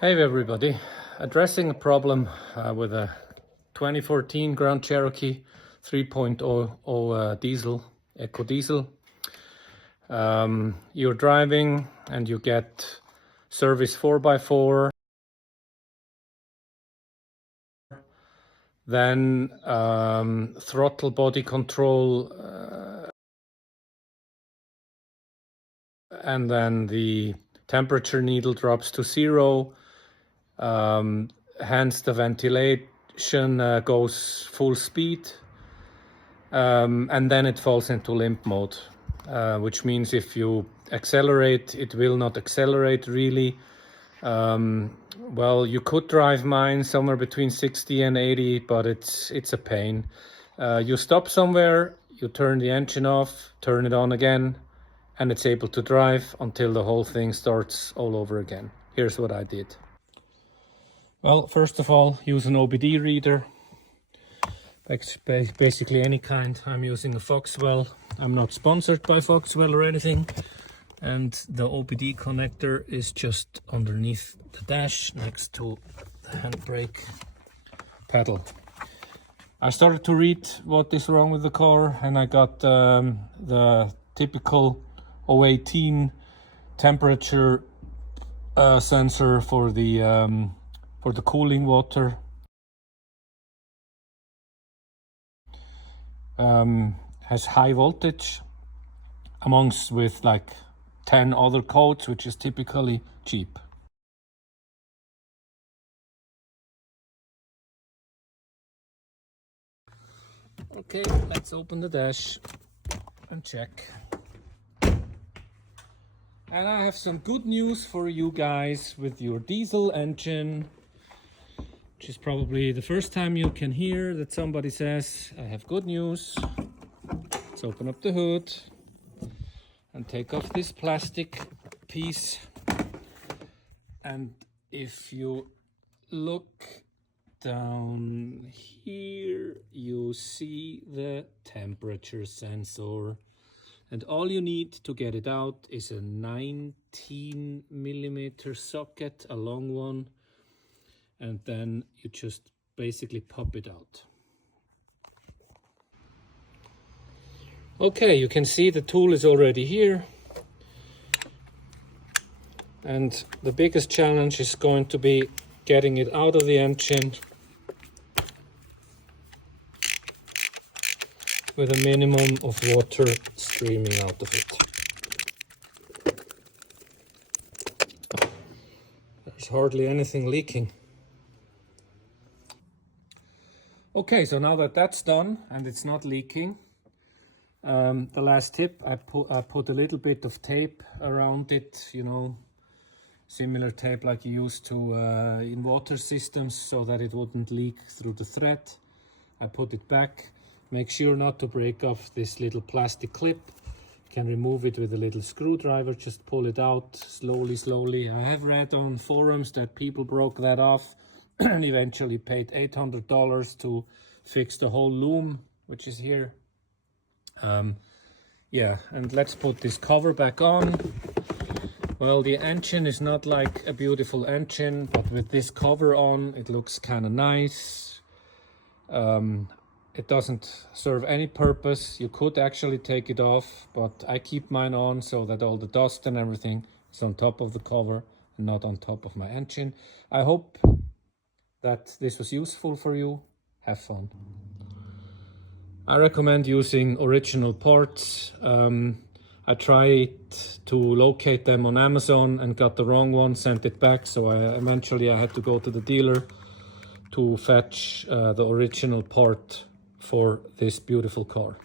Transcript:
Hey everybody, addressing a problem with a 2014 Grand Cherokee 3.0 diesel, eco diesel. You're driving and you get service 4x4, then throttle body control, and then the temperature needle drops to 0. Hence the ventilation goes full speed, and then it falls into limp mode, which means if you accelerate, it will not accelerate really. Well, you could drive mine somewhere between 60 and 80, but it's a pain. You stop somewhere, you turn the engine off, turn it on again, and it's able to drive until the whole thing starts all over again. Here's what I did. Well, first of all, use an OBD reader. Basically any kind. I'm using a Foxwell. I'm not sponsored by Foxwell or anything. And the OBD connector is just underneath the dash next to the handbrake pedal. I started to read what is wrong with the car, and I got the typical 018 temperature sensor for the cooling water. Has high voltage amongst with like 10 other codes, which is typically cheap. Okay, let's open the dash and check. And I have some good news for you guys with your diesel engine, which is probably the first time you can hear that somebody says, I have good news. Let's open up the hood and take off this plastic piece. And if you look down here, you see the temperature sensor. And all you need to get it out is a 19mm socket, a long one. And then you just basically pop it out. Okay, you can see the tool is already here. And the biggest challenge is going to be getting it out of the engine with a minimum of water streaming out of it. There's hardly anything leaking. Okay, so now that that's done and it's not leaking, the last tip, I put a little bit of tape around it, you know, similar tape like you used to in water systems, so that it wouldn't leak through the thread. I put it back. Make sure not to break off this little plastic clip. You can remove it with a little screwdriver, just pull it out slowly. I have read on forums that people broke that off and eventually paid $800 to fix the whole loom, which is here. Yeah, and let's put this cover back on. Well, the engine is not like a beautiful engine, but with this cover on, it looks kind of nice. It doesn't serve any purpose. You could actually take it off, but I keep mine on so that all the dust and everything is on top of the cover and not on top of my engine. I hope that this was useful for you. Have fun. I recommend using original parts. I tried to locate them on Amazon and got the wrong one, sent it back, so eventually I had to go to the dealer to fetch the original part for this beautiful car.